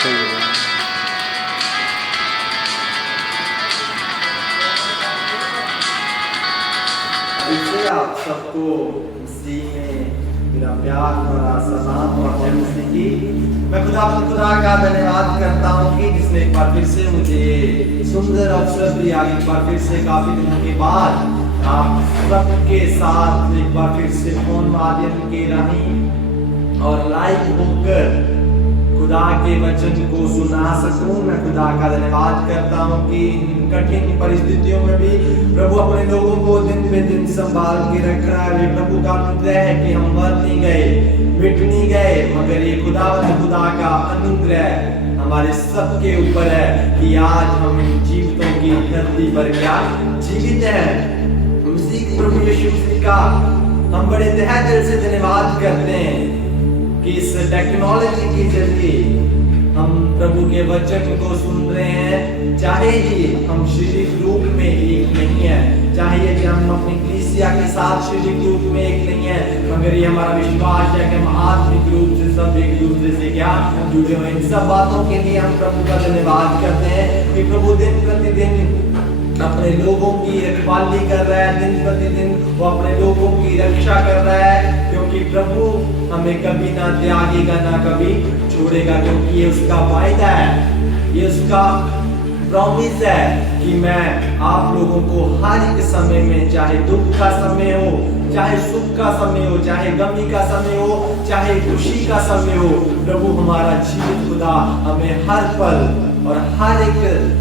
सही है। इससे आप सबको मसीह में मेरा प्यार भरा सलाम और जय मसीह की। मैं खुदा का धन्यवाद करता हूँ कि जिसने एक बार फिर से मुझे सुंदर अवसर दिया, एक बार फिर से काफी दिनों के बाद आप सबके साथ एक बार फिर से फोन माध्यम के राही और लाइव होकर खुदा के वचन को सुना सकूं। मैं खुदा का धन्यवाद करता हूं कि इन कठिन परिस्थितियों में भी प्रभु अपने लोगों को दिन पे दिन संभाल के रख रहा है। प्रभु का अनुग्रह है कि हम मर नहीं गए, मिट नहीं गए, मगर ये खुदा का अनुग्रह हमारे सबके ऊपर है कि आज हम इन जीवितों की धरती पर क्या जीवित है। प्रभु यीशु मसीह का हम बड़े तहे दिल से धन्यवाद करते हैं कि इस टेक्नोलॉजी के जरिए हम प्रभु के वचन को सुन रहे हैं। चाहे ही हम शारीरिक रूप में एक नहीं है, चाहे कि हम अपनी कलीसिया के साथ शारीरिक रूप में एक नहीं है, मगर ये हमारा विश्वास है कि हम आत्मिक रूप से सब एक दूसरे से क्या जुड़े हुए। इन सब बातों के लिए हम प्रभु का धन्यवाद करते हैं कि प्रभु दिन प्रतिदिन अपने लोगों की रखवाली कर रहा है, दिन प्रतिदिन वो अपने लोगों की रक्षा कर रहा है, क्योंकि प्रभु हमें कभी ना त्यागेगा ना कभी छोड़ेगा, क्योंकि ये उसका वायदा है, ये उसका प्रॉमिस है कि मैं आप लोगों को हर एक समय में, चाहे दुख का समय हो, चाहे सुख का समय हो, चाहे गमी का समय हो, चाहे खुशी का समय हो, प्रभु हमारा जीवित खुदा हमें हर पल और हर एक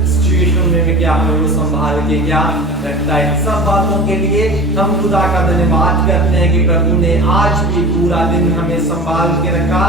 सिचुएशन में क्या हमें संभाल के क्या रखता है। सब बातों के लिए हम खुदा का धन्यवाद करते हैं कि प्रभु ने आज भी पूरा दिन हमें संभाल के रखा।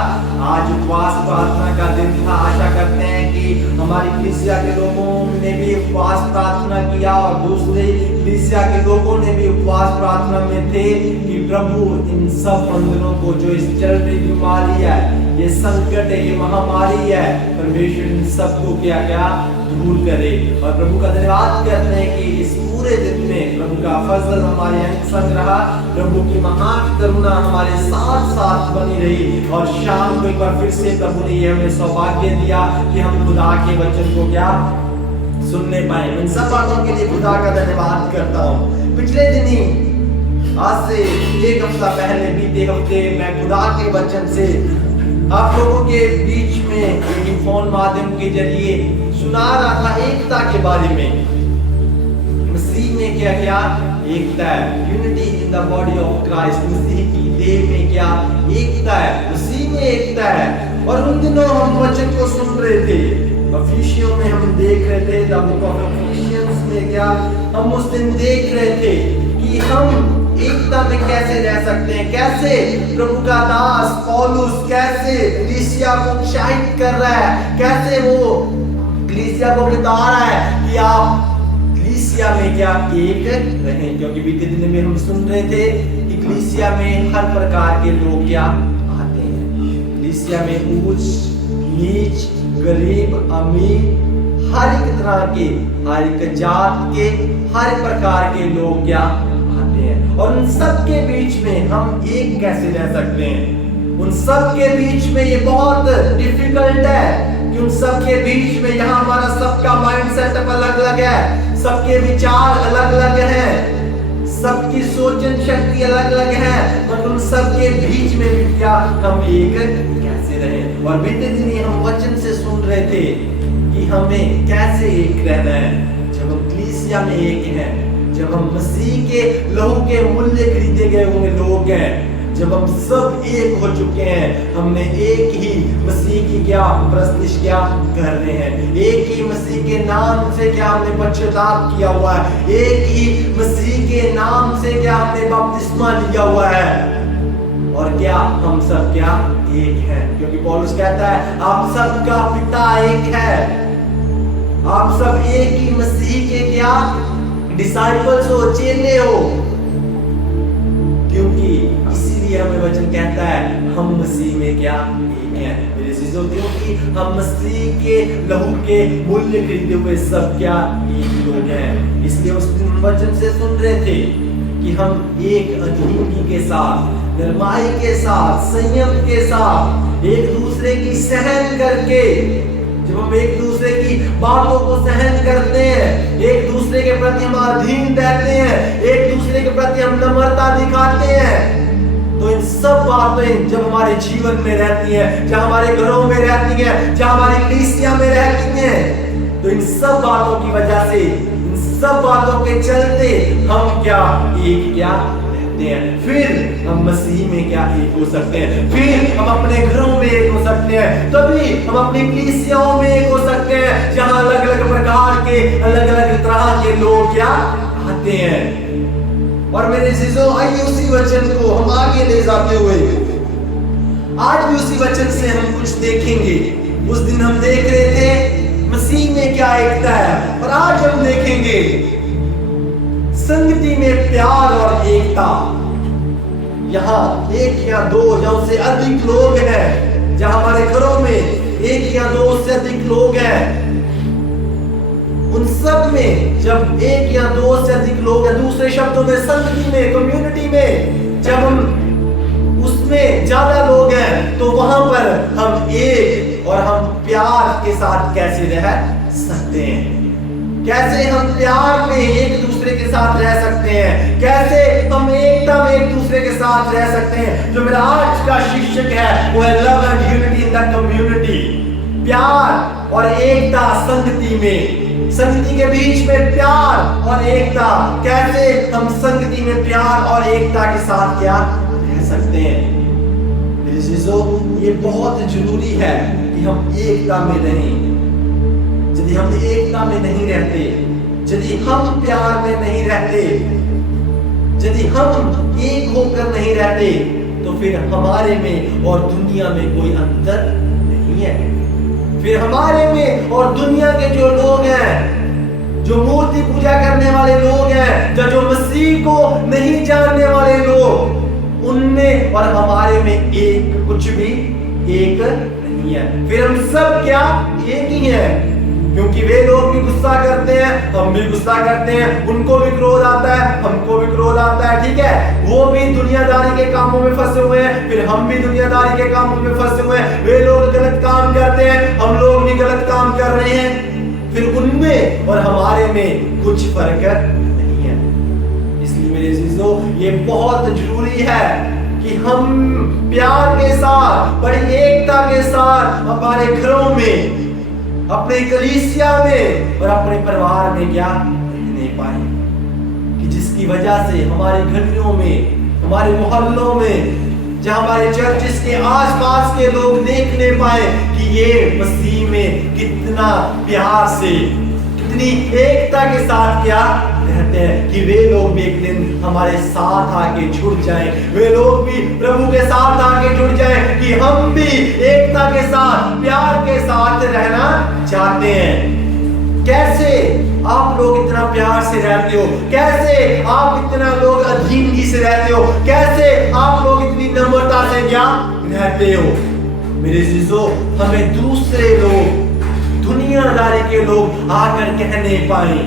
आज उपवास प्रार्थना का दिन था। आशा करते हैं कि हमारी कलीसिया के लोगों ने भी उपवास प्रार्थना किया और दूसरे कलीसिया के लोगों ने भी उपवास प्रार्थना में थे कि प्रभु इन सब बंधनों को, जो इस चल रही बीमारी है, ये संकट है, ये महामारी है, परमेश्वर इन सबको क्या क्या दूर करे। और प्रभु का धन्यवाद करते हैं कि इस पूरे दिन में प्रभु का फजल हमारे संग रहा, प्रभु की महान करुणा हमारे साथ साथ बनी रही, और शाम को एक बार फिर से प्रभु ने हमें सौभाग्य दिया कि हम खुदा के वचन को क्या सुनने पाए। इन सब बातों के लिए खुदा का धन्यवाद करता हूँ। पिछले दिन ही, आज से एक हफ्ता पहले, बीते हफ्ते मैं खुदा के वचन से आप लोगों के बीच में एक फोन माध्यम के जरिए सुना रहा था एकता के बारे में। मसीह में क्या क्या एकता है, unity in the body of Christ. मसीह की देह में क्या एकता है, मसीह में एकता है। और उन दिनों हम वचन को सुन रहे थे, इफिसियों में हम देख रहे थे, द बुक ऑफ इफिशियंस में क्या हम उस दिन देख रहे थे कि हम एकता में कैसे रह सकते हैं, कैसे प्रभु का दास पौलुस कैसे कलीसिया को उत्साहित कर रहा है, कैसे वो कलीसिया को बता रहा है कि आप कलीसिया में क्या एक रहें। क्योंकि बीते दिन में हम सुन रहे थे कि कलीसिया में हर प्रकार के लोग क्या आते हैं। कलीसिया में ऊंच नीच, गरीब अमीर, हर एक तरह के, हर एक जात के, हर प्रकार के लोग क्या आते हैं। और उन सब के बीच में हम एक कैसे रह सकते हैं। उन सब के बीच में ये बहुत डिफिकल्ट है कि उन सब के बीच में, यहाँ हमारा सबका माइंड सेटअप अलग अलग है, सबके विचार अलग अलग हैं, सबकी सोचन शक्ति अलग अलग है, मगर उन सब के बीच में भी क्या हम एक कैसे रहें। और बीते दिन हम वचन से सुन रहे थे कि हमें कैसे एक रहना है जब हम कलीसिया में एक हैं, जब हम मसीह के लहू के मूल्य खरीदे गए हुए लोग हैं, जब हम सब एक हो चुके हैं, हमने एक ही मसीह की क्या प्रस्तिश क्या कर रहे हैं, एक ही मसीह के नाम से क्या हमने पश्चाताप किया हुआ है, एक ही मसीह के नाम से क्या हमने बपतिस्मा लिया हुआ है, और क्या हम सब क्या एक हैं। क्योंकि पौलुस कहता है आप सबका पिता एक है, आप सब एक ही मसीह के क्या डिसाइपल्स हो, चेले हो। क्योंकि इसीलिए हमें वचन कहता है हम मसीह में क्या एक हैं मेरे चीजों, क्योंकि हम मसीह के लहू के मूल्य खरीदे हुए सब क्या एक लोग हैं। इसलिए उस दिन वचन से सुन रहे थे कि हम एक अधीनगी के साथ, नरमाई के साथ, संयम के साथ, एक दूसरे की सहन करके जब हम एक दूसरे की बातों को सहन करते हैं, एक दूसरे के प्रति हम अधीन रहते हैं, एक दूसरे के प्रति हम नम्रता दिखाते हैं, तो इन सब बातें जब हमारे जीवन में रहती हैं, जब हमारे घरों में रहती हैं, जब हमारी कलीसिया में रहती हैं, तो इन सब बातों की वजह से, इन सब बातों के चलते हम क्या एक क्या रहते हैं। फिर हम मसीह में क्या एक हो सकते हैं, फिर हम अपने घरों में एक हो सकते हैं, तभी हम अपनी कलीसियाओं में एक हो सकते हैं, जहां अलग अलग प्रकार के, अलग अलग तरह के लोग क्या आते हैं। और मेरे अजीजों, आइए उसी वचन को हम आगे ले जाते हुए आज भी उसी वचन से हम कुछ देखेंगे। उस दिन हम देख रहे थे मसीह में क्या एकता है, और आज हम देखेंगे संगति में प्यार और एकता। यहाँ एक या दो या उससे अधिक लोग हैं, जहां हमारे घरों में एक या दो से अधिक लोग हैं, उन सब में जब एक या दो से अधिक लोग हैं, दूसरे शब्दों में संगति में, कम्युनिटी में, जब हम उसमें ज्यादा लोग हैं, तो वहां पर हम एक और हम प्यार के साथ कैसे रह सकते हैं, कैसे हम प्यार में एक दूसरे के साथ रह सकते हैं, कैसे हम एकता में एक दूसरे के साथ रह सकते हैं। जो मेरा आज का शीर्षक है वो है love and unity in the community. प्यार और एकता संगति में, संगति के बीच में प्यार और एकता, कैसे हम संगति में प्यार और एकता के साथ क्या रह सकते हैं। मेरे जीजों, ये बहुत जरूरी है कि हम एकता में रहें। यदि हम एकता में नहीं रहते, यदि हम प्यार में नहीं रहते, यदि हम एक होकर नहीं रहते, तो फिर हमारे में और दुनिया में कोई अंतर नहीं है। फिर हमारे में और दुनिया के जो लोग हैं, जो मूर्ति पूजा करने वाले लोग हैं, जो मसीह को नहीं जानने वाले लोग, उनमें और हमारे में एक कुछ भी एक नहीं है। फिर हम सब क्या एक ही हैं, क्योंकि वे लोग भी गुस्सा करते हैं, हम भी गुस्सा करते हैं, उनको भी क्रोध आता है, हमको भी क्रोध आता है, ठीक है। वो भी दुनियादारी के कामों में फंसे हुए हैं, फिर हम भी दुनियादारी के कामों में फंसे हुए हैं। वे लोग गलत काम करते हैं, हम लोग भी गलत काम कर रहे हैं, फिर उनमें और हमारे में कुछ फर्क नहीं है। इसलिए मेरे अजीजों, ये बहुत जरूरी है कि हम प्यार के साथ, बड़ी एकता के साथ हमारे घरों में, अपने कलीसिया में और अपने परिवार में क्या रहने पाए, कि जिसकी वजह से हमारे गलियों में, हमारे मोहल्लों में, जहां हमारे चर्चिस के आसपास के लोग देखने पाए कि ये मसीह में कितना प्यार से, कितनी एकता के साथ क्या रहते हैं, कि वे लोग भी एक दिन हमारे साथ आके जुड़ जाएं, वे लोग भी प्रभु के साथ आके जुड़ जाएं, कि हम भी एकता के साथ, प्यार के साथ रहना चाहते हैं। कैसे आप लोग इतना प्यार से रहते हो, कैसे आप इतना लोग अधीनगी से रहते हो, कैसे आप लोग इतनी नम्रता से क्या रहते हो। मेरे जीजो, हमें दूसरे लोग, दुनियादारी के लोग आकर कहने पाए,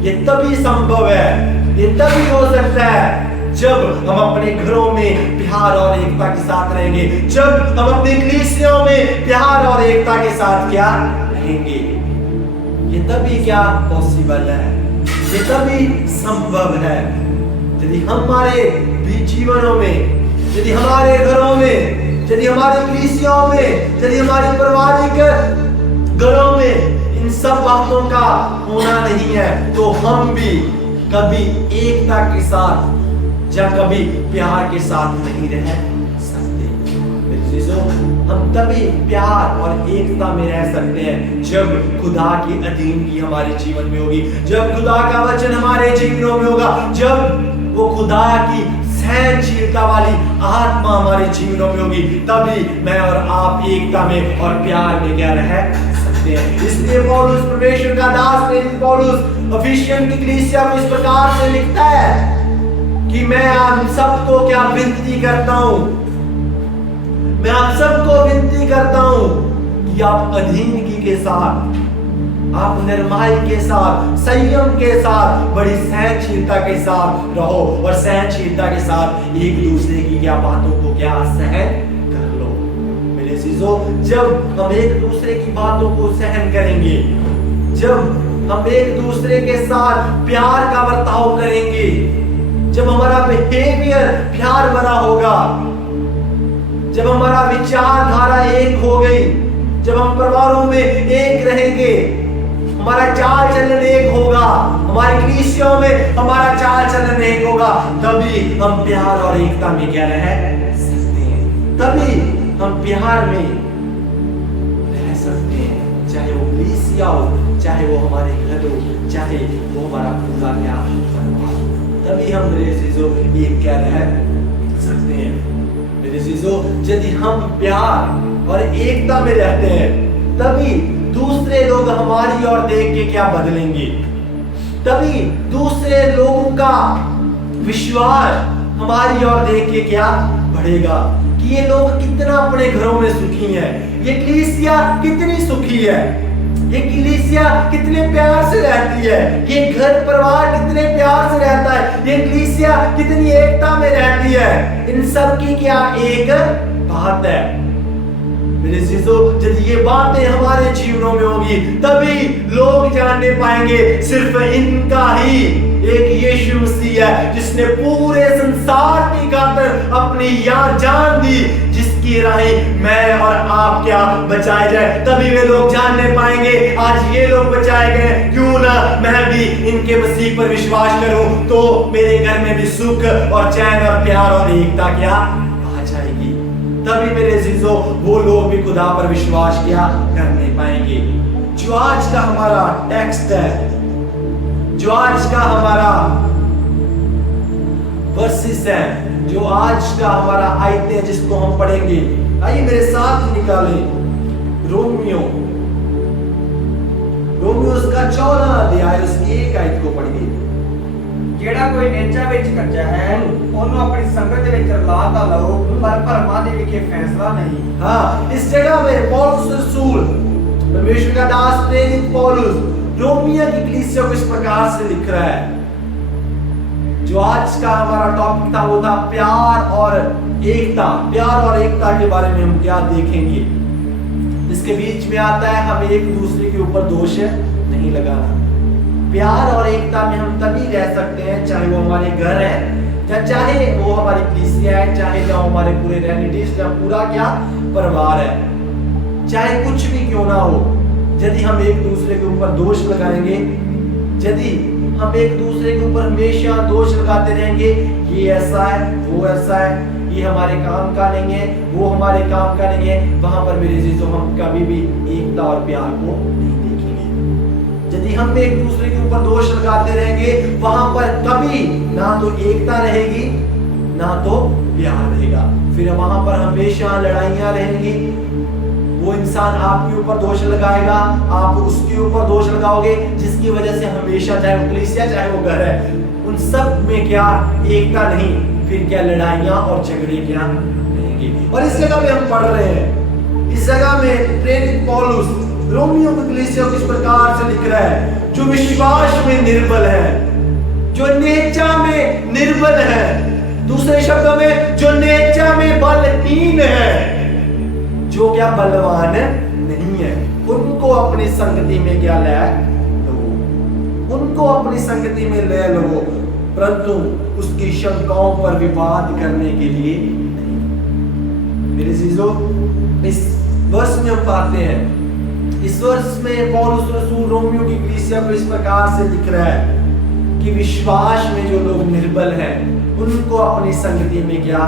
ये तभी संभव है, ये तभी हो सकता है जब हम अपने घरों में प्यार और एकता के साथ रहेंगे, जब हम अपनी कलीसियाओं में प्यार और एकता के साथ क्या रहेंगे। ये तभी क्या पॉसिबल है, ये तभी संभव है, यदि हमारे भी जीवनों में, यदि हमारे घरों में, यदि हमारी कलीसियाओं में, यदि हमारी पारिवारिक घरों में इन सब बातों का होना नहीं है, तो हम भी कभी एकता के साथ या कभी प्यार के साथ नहीं रह सकते। हम तभी प्यार और एकता में रह सकते हैं जब खुदा की अधीनगी हमारे जीवन में होगी, जब खुदा का वचन हमारे जीवनों में होगा, जब वो खुदा की सहनशीलता वाली आत्मा हमारे जीवनों में होगी, तभी मैं और आप एकता में और प्यार में क्या रह सकते हैं। इसलिए पौलुस, परमेश्वर का दास प्रेरित पौलुस इफिसियन की कलीसिया को इस प्रकार से लिखता है कि मैं आप सबको क्या विनती करता हूं, मैं आप सबको विनती करता हूं कि आप अधीनगी के साथ, आप निर्माई के साथ, संयम के साथ, बड़ी सहनशीलता के साथ रहो और सहनशीलता के साथ एक दूसरे की क्या बातों को क्या सहन कर लो। मेरे चीजों, जब हम एक दूसरे की बातों को सहन करेंगे, जब हम एक दूसरे के साथ प्यार का बर्ताव करेंगे, जब हमारा बिहेवियर प्यार भरा होगा, जब हमारा विचारधारा एक हो गई, जब हम परिवारों में एक रहेंगे, हमारा चाल चलन एक होगा, हमारी कलीसियाओं में हमारा चाल चलन एक होगा, तभी हम प्यार और एकता में क्या रह सकते हैं, तभी हम प्यार में रह सकते हैं। चाहे वो कलीसिया हो, चाहे वो हमारे घर हो, चाहे वो हमारा पूरा क्या परिवार, तभी हम मेरे चीजों एक क्या रह सकते हैं। मेरे चीजों, यदि हम प्यार और एकता में रहते हैं, तभी दूसरे लोग हमारी ओर देख के क्या बदलेंगे, तभी दूसरे लोगों का विश्वास हमारी ओर देख के क्या बढ़ेगा कि ये लोग कितना अपने घरों में सुखी हैं, ये कलीसिया कितनी सुखी है, ये कलीसिया कितने प्यार से रहती है, ये घर परिवार कितने प्यार से रहता है, ये कलीसिया कितनी एकता में रहती है। इन सब की क्या एक बात है मेरे चीजों, यदि ये बातें हमारे जीवनों में होगी, तभी लोग जानने पाएंगे सिर्फ इनका ही एक यीशु मसीह है, जिसने पूरे संसार की खातिर अपनी जान दी, जिसकी राहें मैं और आप क्या बचाए जाए, तभी वे लोग जानने पाएंगे आज ये लोग बचाए गए, क्यों ना मैं भी इनके मसीह पर विश्वास करूं, तो मेरे घर में भी सुख और चैन और प्यार और एकता क्या आ जाएगी। तभी मेरे अजीजों वो लोग भी खुदा पर विश्वास क्या करने पाएंगे। जो आज का हमारा टेक्स्ट है, जो आज का हमारा वर्सेस है, जो आज का हमारा आयत है जिसको हम पढ़ेंगे, आइए मेरे साथ निकालें रोमियो उसका 14 अध्याय उसकी 1 आयत को पढ़िए। ਜਿਹੜਾ ਕੋਈ ਨੇਚਾ ਵਿੱਚ ਕੱਚਾ ਹੈ ਉਹਨੂੰ ਆਪਣੀ संगत ਦੇ ਵਿੱਚ ਰਲਾਤਾ ਲਓ, पर ਭਰਮਾਂ ਦੇ ਵਿਖੇ फैसला नहीं। हाँ, इस जगह में पौलुस रसूल, परमेश्वर का दास प्रेरित पौलुस रोमिया की कलीसिया को इस प्रकार से लिख रहा है। जो आज का हमारा टॉपिक था वो था प्यार और एकता। प्यार और एकता के बारे में हम क्या देखेंगे। इसके बीच में आता है हम एक दूसरे के ऊपर दोष नहीं लगाना। प्यार और एकता में हम तभी रह सकते हैं, चाहे वो हमारे घर है, या चाहे वो हमारी कलीसिया है, चाहे जो हमारे पूरे रिलेटिव्स या पूरा क्या परिवार है, चाहे कुछ भी क्यों ना हो। यदि हम एक दूसरे के ऊपर दोष लगाएंगे, यदि हम एक दूसरे के ऊपर हमेशा दोष लगाते रहेंगे, ये ऐसा है, वो ऐसा है, ये हमारे काम का नहीं है, वो हमारे काम का नहीं है, वहां पर मेरे चीजों हम कभी भी एकता और प्यार को नहीं देखेंगे। यदि हम एक दूसरे के ऊपर दोष लगाते रहेंगे, वहां पर कभी ना तो एकता रहेगी, ना तो प्यार रहेगा। फिर वहां पर हमेशा लड़ाइयां रहेंगी। वो इंसान आपके ऊपर दोष लगाएगा, आप उसके ऊपर दोष लगाओगे, जिसकी वजह से हमेशा, चाहे वो कलीसिया चाहे वो घर है, उन सब में क्या एकता नहीं, फिर क्या लड़ाइयां और झगड़े क्या रहेंगे। और इस जगह में हम पढ़ रहे हैं, इस जगह में प्रेरित पौलुस रोमियो की कलीसिया को इस प्रकार से लिख रहा है, जो विश्वास में निर्बल है, जो नेचा में निर्बल है, दूसरे शब्दों में जो नेचा में बलहीन है, जो क्या बलवान नहीं है, उनको अपनी संगति में क्या ले लो, उनको अपनी संगति में ले लो, परंतु उसकी शंकाओं पर विवाद करने के लिए नहीं। मेरे चीजों, इस वर्ष में हम पाते हैं, इस वर्ष में पौलुस रसूल रोमियो की कलीसिया को इस प्रकार से लिख रहा है कि विश्वास में जो लोग निर्बल हैं, उनको अपनी संगति में क्या,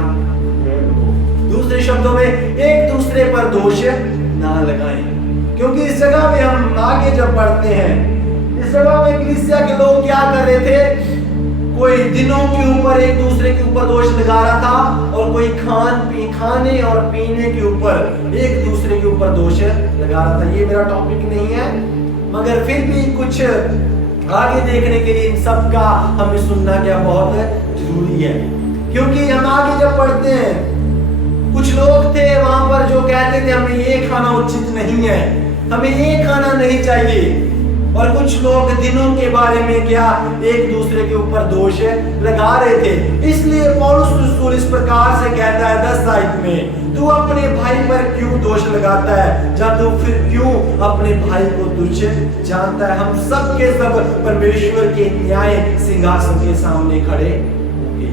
दूसरे शब्दों में एक दूसरे पर दोष ना लगाएं। क्योंकि इस जगह में हम आगे जब पढ़ते हैं, इस जगह में कलीसिया के लोग क्या कर रहे थे, कोई दिनों के ऊपर एक दूसरे के ऊपर दोष लगा रहा था, और कोई खाने और पीने के ऊपर एक दूसरे के ऊपर दोष लगा रहा था। ये मेरा टॉपिक नहीं है, मगर फिर भी कुछ आगे देखने के लिए इन सब का हमें सुनना क्या बहुत जरूरी है। क्योंकि हम आगे जब पढ़ते हैं, कुछ लोग थे वहां पर जो कहते थे हमें ये खाना उचित नहीं है, हमें ये खाना नहीं चाहिए, और कुछ लोग दिनों के बारे में क्या एक दूसरे के ऊपर दोष लगा रहे थे। इसलिए पौलुस रसूल इस प्रकार से कहता है 10 आयत में, तू अपने भाई पर क्यों दोष लगाता है, या तू फिर क्यों अपने भाई को तुच्छ जानता है। हम सब के सब परमेश्वर के न्याय सिंहासन के सामने खड़े होंगे।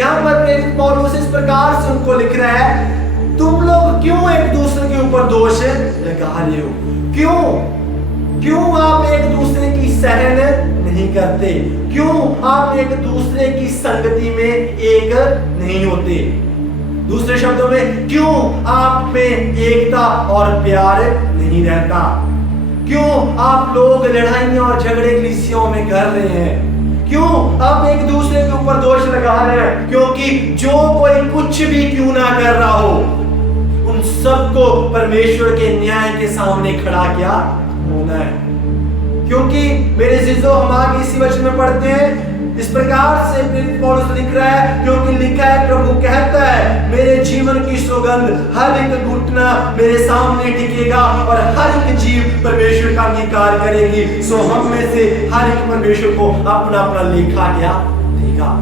यहाँ पर प्रेरित पौलुस इस प्रकार से उनको लिख रहा है, तुम लोग क्यों एक दूसरे के ऊपर दोष लगा रहे हो, क्यों आप एक दूसरे की सहन नहीं करते, क्यों आप एक दूसरे की संगति में एक नहीं होते। दूसरे शब्दों में, क्यों आप में एकता और प्यार नहीं रहता, क्यों आप लोग लड़ाइयां और झगड़े कलीसियाओं में कर रहे हैं, क्यों आप एक दूसरे के ऊपर दोष लगा रहे हैं। क्योंकि जो कोई कुछ भी क्यों ना कर रहा हो, उन सबको परमेश्वर के न्याय के सामने खड़ा क्या होना है। क्योंकि मेरे अजीजों, हम आगे इसी वचन में पढ़ते हैं, इस प्रकार से प्रेरित पौलुस लिख रहा है, क्योंकि लिखा है, प्रभु कहता है, मेरे जीवन की सौगंध हर एक घुटना मेरे सामने टिकेगा और हर एक जीव परमेश्वर का अंगीकार करेगी। सो हम में से हर एक परमेश्वर को अपना अपना लेखा क्या देगा।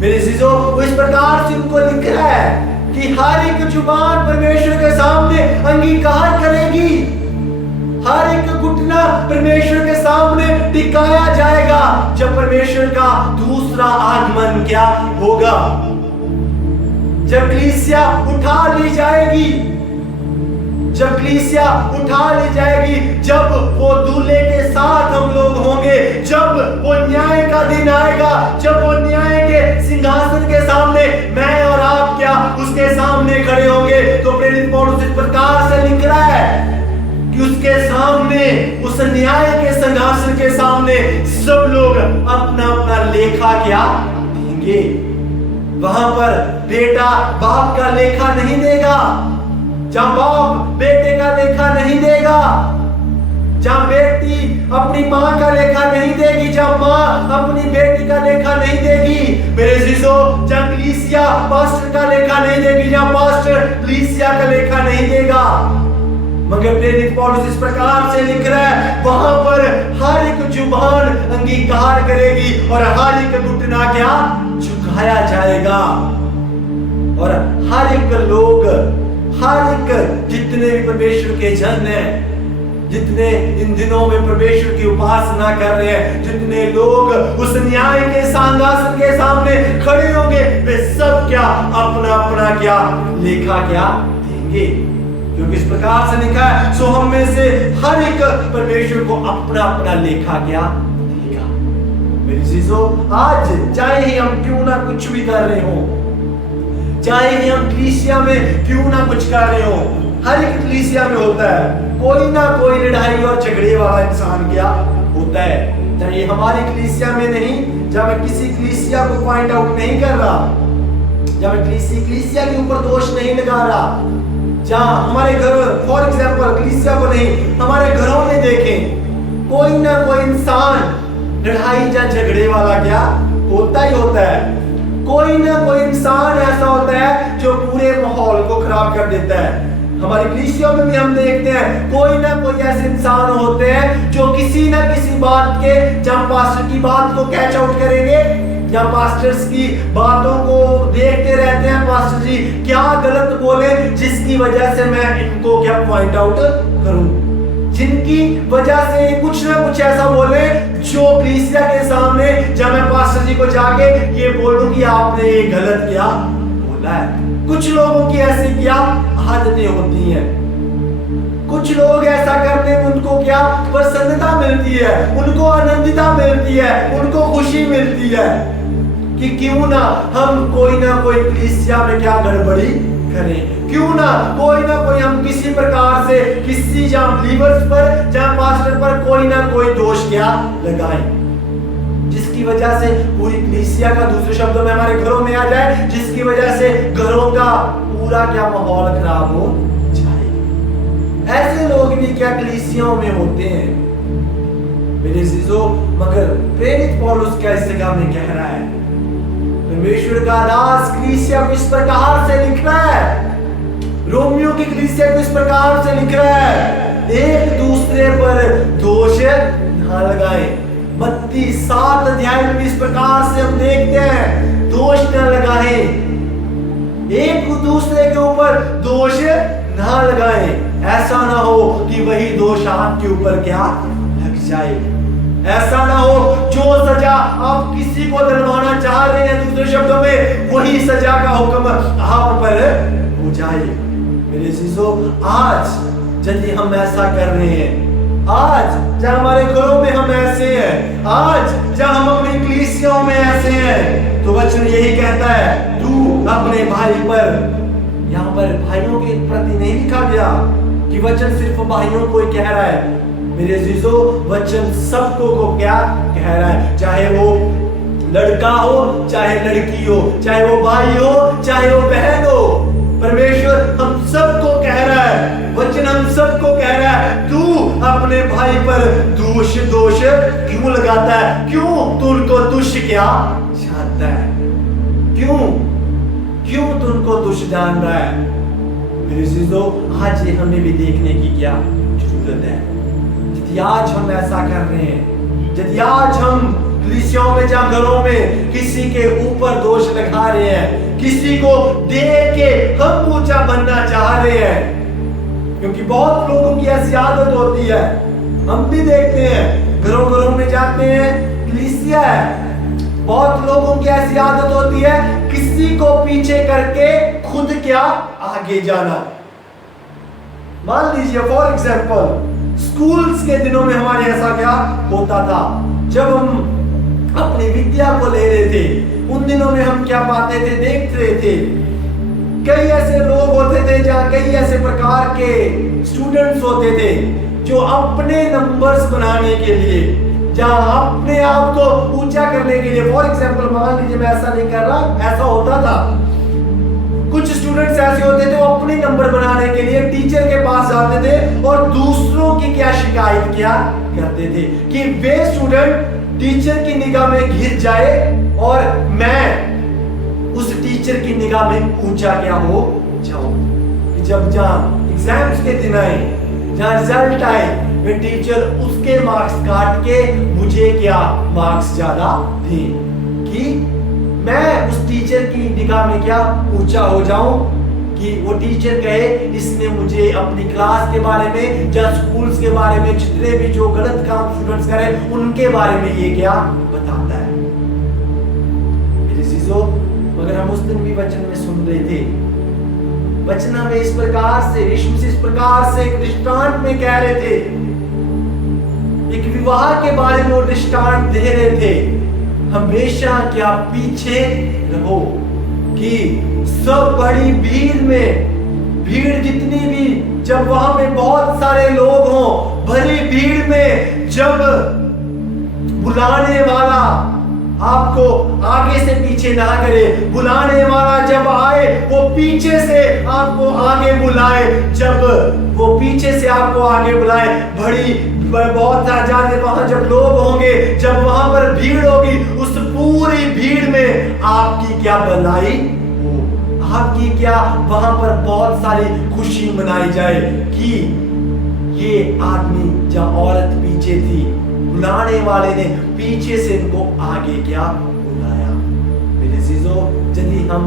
मेरे अजीजों, वो इस प्रकार से उनको लिख रहा है कि हर एक जुबान परमेश्वर के सामने अंगीकार करेगी, हर एक घुटना परमेश्वर के सामने टिकाया जाएगा जब परमेश्वर का दूसरा आगमन क्या होगा, जब कलीसिया उठा ली जाएगी, जब कलीसिया उठा ली जाएगी, जब वो दूल्हे के साथ हम लोग होंगे, जब वो न्याय का दिन आएगा, जब वो न्याय के सिंहासन के सामने मैं और आप क्या उसके सामने खड़े होंगे। तो प्रेरित पौलुस इस प्रकार से लिख रहा है कि उसके सामने, उस न्याय के सिंहासन के सामने सब लोग अपना अपना लेखा क्या देंगे। वहां पर बेटा बाप का लेखा नहीं देगा, जहां बाप बेटे का लेखा नहीं देगा, जहां बेटी अपनी मां का लेखा नहीं देगी, जहां मां अपनी बेटी का लेखा नहीं देगी। मेरे अजीजों, जहां कलीसिया पास्टर का लेखा नहीं देगी, जहां पास्टर कलीसिया का लेखा नहीं देगा। मगर प्रेरित पौलुस इस प्रकार से लिख रहा है, वहां पर हर एक जुबान अंगीकार करेगी और हर एक घुटना क्या झुकाया जाएगा, और हर एक लोग, हर एक जितने भी परमेश्वर के जन हैं, जितने इन दिनों में परमेश्वर की उपासना कर रहे हैं, जितने लोग उस न्याय के सिंहासन के सामने खड़े होंगे, वे सब क्या अपना अपना क्या लेखा क्या देंगे। क्योंकि इस प्रकार से लिखा है, सो हम में से हर एक परमेश्वर को अपना अपना लेखा क्या देगा। मेरी चीजों, आज चाहे ही हम क्यों ना कुछ भी कर रहे हो, चाहे ही हम कलीसिया में क्यों ना कुछ कर रहे हो, हर एक कलीसिया में होता है कोई ना कोई लड़ाई और झगड़े वाला इंसान क्या होता है। चाहे हमारी कलीसिया में नहीं, जब मैं किसी कलीसिया को पॉइंट आउट नहीं कर रहा, जब मैं कलीसिया के ऊपर दोष नहीं लगा रहा, जहां हमारे घर, फॉर एग्जाम्पल कलीसिया को नहीं, हमारे घरों में देखें कोई ना कोई इंसान लड़ाई या झगड़े वाला क्या होता ही होता है। कोई ना कोई इंसान ऐसा होता है जो पूरे माहौल को खराब कर देता है। हमारी कलीसिया में भी हम देखते हैं कोई ना कोई ऐसे इंसान होते हैं जो किसी ना किसी बात के, जब पास्टर की बात को कैच आउट करेंगे, या पास्टर्स की बातों को देखते रहते हैं, पास्टर जी क्या गलत बोले जिसकी वजह से मैं इनको क्या पॉइंट आउट करूं, जिनकी वजह से कुछ ना कुछ ऐसा बोले जो कलीसिया के सामने जब मैं पास्टर जी को जाके ये बोलूं कि आपने ये गलत क्या बोला है। कुछ लोगों की ऐसी क्या आदतें होती हैं, कुछ लोग ऐसा करने में उनको क्या प्रसन्नता मिलती है, उनको आनंदिता मिलती है, उनको खुशी मिलती है कि क्यों ना हम कोई ना कोई कलीसिया में क्या गड़बड़ी करें, क्यों ना कोई हम किसी प्रकार से किसी जहां बिलीवर्स पर, जहां पास्टर पर कोई ना कोई दोष क्या लगाएं, जिसकी वजह से पूरी कलीसिया का, दूसरे शब्दों में हमारे घरों में आ जाए, जिसकी वजह से घरों का पूरा क्या माहौल खराब हो जाए। ऐसे लोग भी क्या कलीसियाओं में होते हैं मेरे अजीजों। मगर प्रेरित पौलुस क्या इस जगह में कह रहा है, परमेश्वर का दास कलीसिया को इस प्रकार से लिख रहा है, रोमियो की कलीसिया को इस प्रकार से लिख रहा है, एक दूसरे पर दोष ना लगाएं। मत्ती 7 अध्याय में इस प्रकार से हम देखते हैं, दोष न लगाएं। एक दूसरे के ऊपर दोष ना लगाएं। ऐसा ना हो कि वही दोष आपके ऊपर क्या लग जाए। ऐसा ना हो जो सजा आप किसी को दिलवाना चाह रहे हैं, दूसरे शब्दों में वही सजा का हुक्म आप पर हो जाए। मेरे अजीजों, आज यदि हम ऐसा कर रहे हैं, आज जहां हमारे घरों में हम ऐसे हैं, आज जहां हम अपनी कलीसियाओं में ऐसे हैं, तो वचन यही कहता है, तू अपने भाई पर, यहाँ पर भाइयों के प्रति नहीं लिखा गया कि वचन सिर्फ भाइयों को ही कह रहा है। मेरे अजीजों, वचन सबको को क्या कह रहा है, चाहे वो लड़का हो, चाहे लड़की हो, चाहे वो भाई हो, चाहे वो बहन हो। परमेश्वर हम सबको कह रहा है, वचन हम सबको कह रहा है, तू अपने भाई पर दोष क्यों लगाता है? क्यों तू उनको दुष्ट क्या जानता है? क्यों तू उनको दुष्ट जान रहा है? मेरे अजीजों, आज ये हमें भी देखने की क्या जरूरत है। यदि आज हम ऐसा कर रहे हैं, यदि आज हम कलीसियाओं में, जहां घरों में किसी के ऊपर दोष लगा रहे हैं, किसी को देख के हम ऊंचा बनना चाह रहे हैं, क्योंकि बहुत लोगों की ऐसी आदत होती है, हम भी देखते हैं, घरों में जाते हैं, कलीसिया है, बहुत लोगों की ऐसी आदत होती है किसी को पीछे करके खुद क्या आगे जाना। मान लीजिए फॉर एग्जाम्पल, स्कूल्स के दिनों में हमारे ऐसा क्या होता था, जब हम अपनी विद्या को ले रहे थे, उन दिनों में हम क्या पाते थे, देख रहे थे, कई ऐसे लोग होते थे, जहां कई ऐसे प्रकार के स्टूडेंट्स होते थे जो अपने नंबर्स बनाने के लिए, जहां अपने आप को ऊंचा करने के लिए, फॉर एग्जाम्पल मान लीजिए, मैं ऐसा नहीं कर रहा, ऐसा होता था, कुछ स्टूडेंट्स ऐसे होते थे, वो अपने नंबर बनाने के लिए टीचर के पास जाते थे और दूसरों की क्या शिकायत क्या करते थे कि वे स्टूडेंट टीचर की निगाह में गिर जाए और मैं उस टीचर की निगाह में ऊंचा क्या हो जाऊं। जब जहां एग्जाम्स के दिन आए, जहां रिजल्ट आए, वे टीचर उसके मार्क्स काट के मुझे क्या मार्क्स ज्यादा थे कि मैं उस टीचर की निगाह में क्या ऊंचा हो जाऊं, कि वो टीचर कहे इसने मुझे अपनी क्लास के बारे में या स्कूल्स के बारे में, जितने भी जो गलत काम स्टूडेंट्स करें उनके बारे में ये क्या बताता है। मेरे चीजों, मगर हम उस दिन भी वचन में सुन रहे थे, वचन हमें इस प्रकार से, यीशु से इस प्रकार से एक दृष्टांत में कह रहे थे, एक विवाह के बारे में वो दृष्टांत दे रहे थे, हमेशा क्या पीछे रहो, कि सब बड़ी भीड़ में, भीड़ जितनी भी, जब वहां पे बहुत सारे लोग हों, भरी भीड़ में जब बुलाने वाला आपको आगे से पीछे ना करे, बुलाने वाला जब आए वो पीछे से आपको आगे बुलाए, जब वो पीछे से आपको आगे बुलाए, बड़ी बहुत ज्यादा वहां जब लोग होंगे, जब वहां पर भीड़ होगी, उस पूरी भीड़ में आपकी क्या भलाई हो, आपकी क्या वहां पर बहुत सारी खुशी मनाई जाए कि ये आदमी या औरत पीछे थी, बुलाने वाले ने पीछे से इनको आगे क्या बुलाया। मेरे अजीजों, यदि हम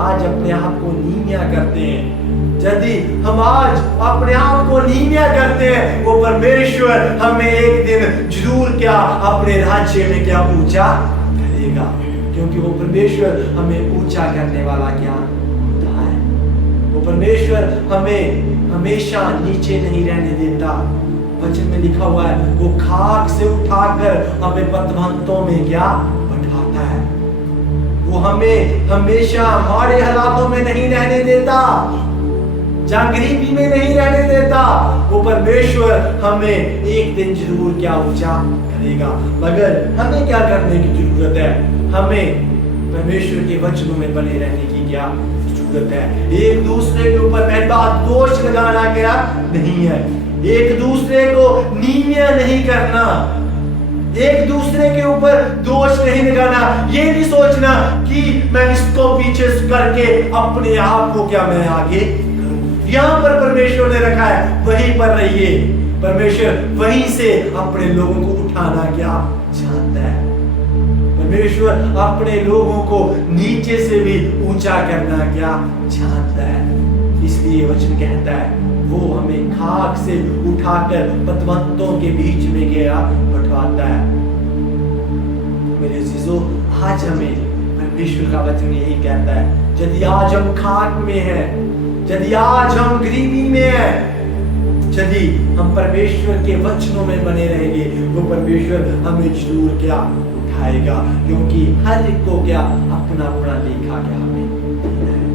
आज अपने आप को नीमिया करते हैं, यदि हम आज अपने आप को नीमिया करते हैं, वो परमेश्वर हमें एक दिन जरूर क्या अपने राज्य में क्या ऊंचा करेगा, क्योंकि वो परमेश्वर हमें ऊंचा करने वाला क्या होता है। वो परमेश्वर हमें हमेशा नीचे नहीं रहने देता। वचन में लिखा हुआ है, वो खाक से उठाकर हमें पतवंतों में क्या बैठाता है। वो हमें हमेशा हमारे हालातों में नहीं रहने देता, जहां गरीबी में नहीं रहने देता। वो परमेश्वर हमें एक दिन जरूर क्या ऊंचा करेगा, मगर हमें क्या करने की जरूरत है, हमें परमेश्वर के वचनों में बने रहने की क्या जरूरत है। एक दूसरे के ऊपर पहला दोष लगाना क्या नहीं है, एक दूसरे को नीमिया नहीं करना, एक दूसरे के ऊपर दोष नहीं लगाना, ये नहीं सोचना कि मैं इसको पीछे करके अपने आप को क्या मैं आगे करूं। यहां पर परमेश्वर ने रखा है, वहीं पर रहिए। परमेश्वर वहीं से अपने लोगों को उठाना क्या चाहता है। परमेश्वर अपने लोगों को नीचे से भी ऊंचा करना क्या जानता है। इसलिए वचन कहता है वो हमें खाक से उठाकर पतवंतों के बीच में गया बैठवाता है। मेरे अजीजों, आज हमें परमेश्वर का वचन यही कहता है, यदि आज हम खाक में हैं, यदि आज हम गरीबी में हैं, यदि हम परमेश्वर के वचनों में बने रहेंगे, वो परमेश्वर हमें जरूर क्या उठाएगा, क्योंकि हर एक को क्या अपना अपना लेखा क्या हमें देना है।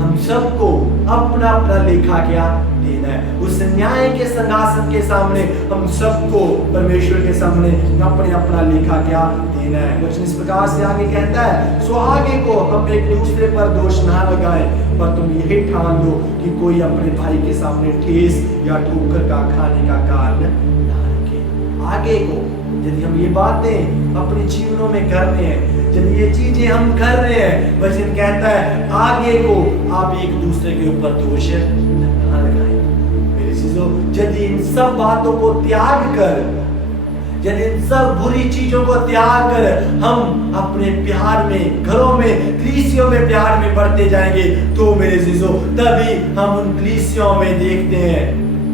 हम सबको अपना अपना लेखा क्या देना है। उस न्याय के सिंहासन के सामने हम सबको परमेश्वर के सामने अपने अपना लेखा क्या देना है। वचन इस प्रकार से आगे कहता है, सो आगे को हम एक दूसरे पर दोष ना लगाएं, पर तुम यही ठान लो कि कोई अपने भाई के सामने ठेस या ठोकर का खाने का कारण ना रखे। आगे को यदि हम ये बातें अपने जीवनों में कर रहे हैं, यदि ये चीजें हम कर रहे हैं, वचन कहता है आगे को आप एक दूसरे के ऊपर दोष ना लगाएं। मेरे चीजों, यदि इन सब बातों को त्याग कर, यदि इन सब बुरी चीजों को त्याग कर हम अपने प्यार में, घरों में, कलीसियों में प्यार में बढ़ते जाएंगे, तो मेरे चीजों तभी हम उन कलीसियों में देखते हैं,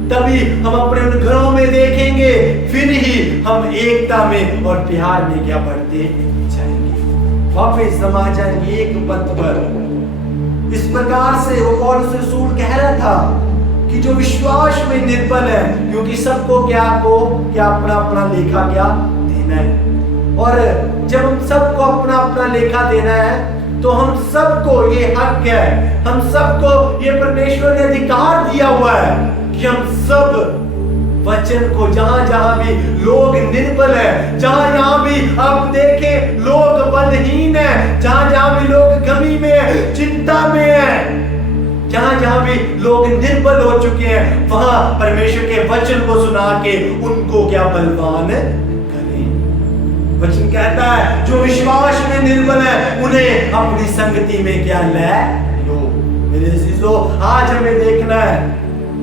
तभी हम अपने उन घरों में देखेंगे, फिर ही हम एकता में और प्यार में क्या बढ़ते जाएंगे, वापस हम आ जाएंगे एक पद पर। इस प्रकार से वो पौलुस रसूल कह रहा था कि जो विश्वास में निर्बल है, क्योंकि सबको क्या अपना अपना लेखा क्या देना है। और जब हम सबको अपना अपना लेखा देना है, तो हम सबको ये हक है, हम सबको ये परमेश्वर ने अधिकार दिया हुआ है कि हम सब वचन को जहां जहां भी लोग निर्बल है, जहां जहां भी आप देखें लोग बलहीन है, जहां जहां भी लोग कमी में है, चिंता में है, जहां जहां भी लोग निर्बल हो चुके हैं, वहां परमेश्वर के वचन को सुना के उनको क्या बलवान करें। वचन कहता है जो विश्वास में निर्बल है उन्हें अपनी संगति में क्या ले लो। मेरे अजीजों, आज हमें देखना है,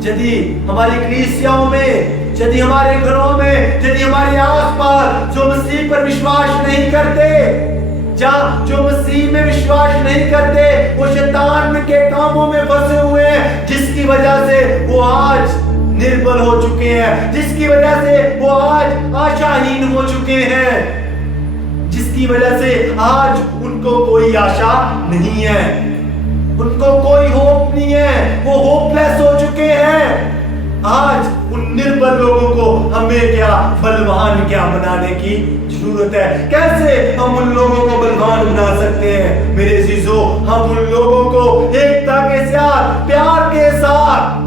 यदि हमारी कलीसियाओं में, यदि हमारे घरों में, यदि हमारे आसपास जो मसीह पर विश्वास नहीं करते, जहां जो मसीह में विश्वास नहीं करते, वो शैतान के कामों में फंसे हुए हैं, जिसकी वजह से वो आज निर्बल हो चुके हैं, जिसकी वजह से वो आज आशाहीन हो चुके हैं, जिसकी वजह से आज उनको कोई आशा नहीं है, उनको कोई होप नहीं है, वो होपलेस हो चुके हैं। आज उन निर्बल लोगों को हमें क्या बलवान क्या बनाने की जरूरत है। कैसे हम उन लोगों को बलवान बना सकते हैं? मेरे अजीजों, हम उन लोगों को एकता के साथ, प्यार के साथ,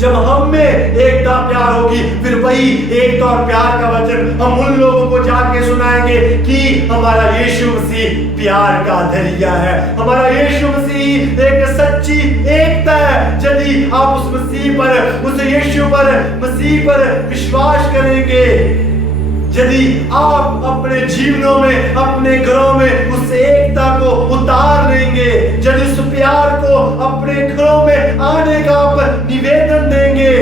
जब हम में एकता प्यार होगी, फिर वही एकता और प्यार का वचन हम उन लोगों को जाके सुनाएंगे कि हमारा यीशु मसीह प्यार का दरिया है, हमारा यीशु मसीह एक सच्ची एकता है। यदि आप उस मसीह पर, उस यीशु पर, मसीह पर विश्वास करेंगे, यदि आप अपने जीवनों में, अपने घरों में उस एकता को उतार लेंगे, यदि उस प्यार को अपने घरों में आने का आप निवेदन देंगे,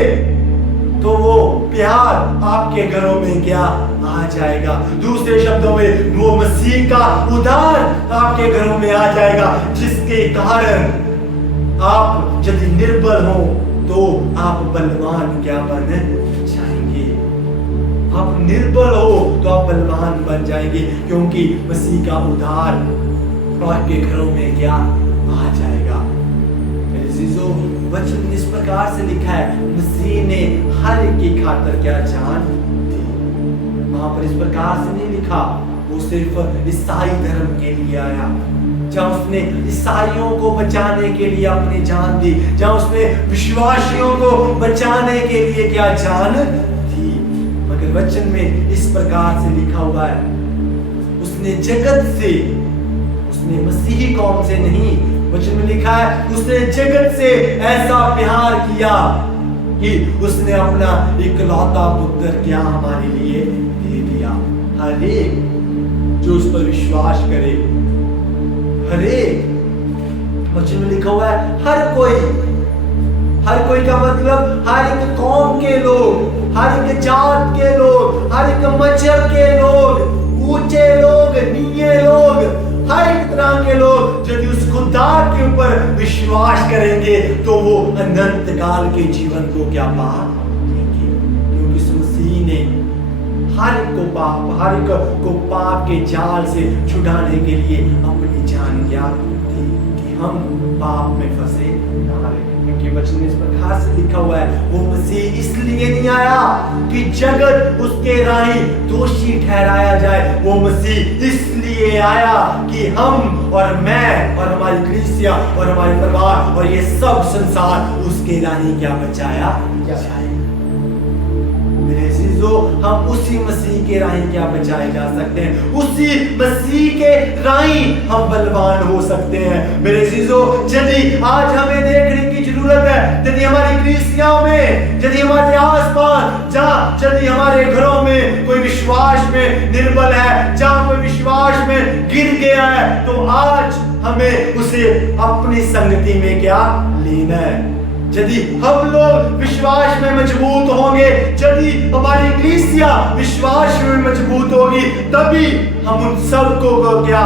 तो वो प्यार आपके घरों में क्या आ जाएगा। दूसरे शब्दों में वो मसीह का उदार आपके घरों में आ जाएगा, जिसके कारण आप यदि निर्बल हो तो आप बलवान क्या बन जाएंगे। आप निर्बल हो तो आप बलवान बन जाएंगे, क्योंकि मसीह का उद्धार आपके घरों में क्या आ जाएगा। मेरे अजीजों, वचन इस प्रकार से लिखा है, मसीह ने हर एक की खातिर क्या जान दी। वहां पर इस प्रकार से नहीं लिखा वो सिर्फ ईसाई धर्म के लिए आया, जहां उसने ईसाइयों को बचाने के लिए अपनी जान दी, जहां उसने विश्वासियों को बचाने के लिए क्या जान दी। मगर वचन में इस प्रकार से लिखा हुआ है, उसने जगत से, उसने मसीही कौम से नहीं, वचन में लिखा है उसने जगत से ऐसा प्यार किया कि उसने अपना इकलौता पुत्र क्या हमारे लिए दे दिया। हर एक जो उस पर विश्वास करे, हर एक, वचन में लिखा हुआ है हर कोई का मतलब हर एक कौम के लोग, हर एक जात के लोग, हर एक मजहब के लोग, ऊंचे लोग, हर एक तरह के लोग यदि उस खुदा के ऊपर विश्वास करेंगे तो वो अनंत काल के जीवन को क्या पा लेंगे, क्योंकि इस मसीह ने हर एक को पाप के जाल से छुड़ाने के लिए अपनी जान क्या दी कि हम पाप में फंसे ना रहें। क्योंकि वचन में इस प्रकार से लिखा हुआ है, वो मसीह इसलिए नहीं आया कि जगत उसके राही दोषी ठहराया जाए, वो मसीह इसलिए आया कि हम और मैं और हमारी कलीसिया और हमारे परिवार और ये सब संसार उसके राही क्या बचाया जाए। मेरे अजीजों, हम उसी मसीह के राही क्या बचाए जा सकते हैं, उसी मसीह के राही हम बलवान हो सकते हैं। मेरे अजीजों, यदि आज हमें देखने की जरूरत है, यदि हमारी कलीसियाओं में, यदि हमारे आसपास, जहाँ यदि हमारे घरों में कोई विश्वास में निर्बल है, जहाँ कोई विश्वास में गिर गया है, तो आज हमें उसे अपनी संगति में क्या लेना है। यदि हम लोग विश्वास में मजबूत होंगे, यदि हमारी कलीसिया विश्वास में मजबूत होगी, तभी हम उन सबको को क्या,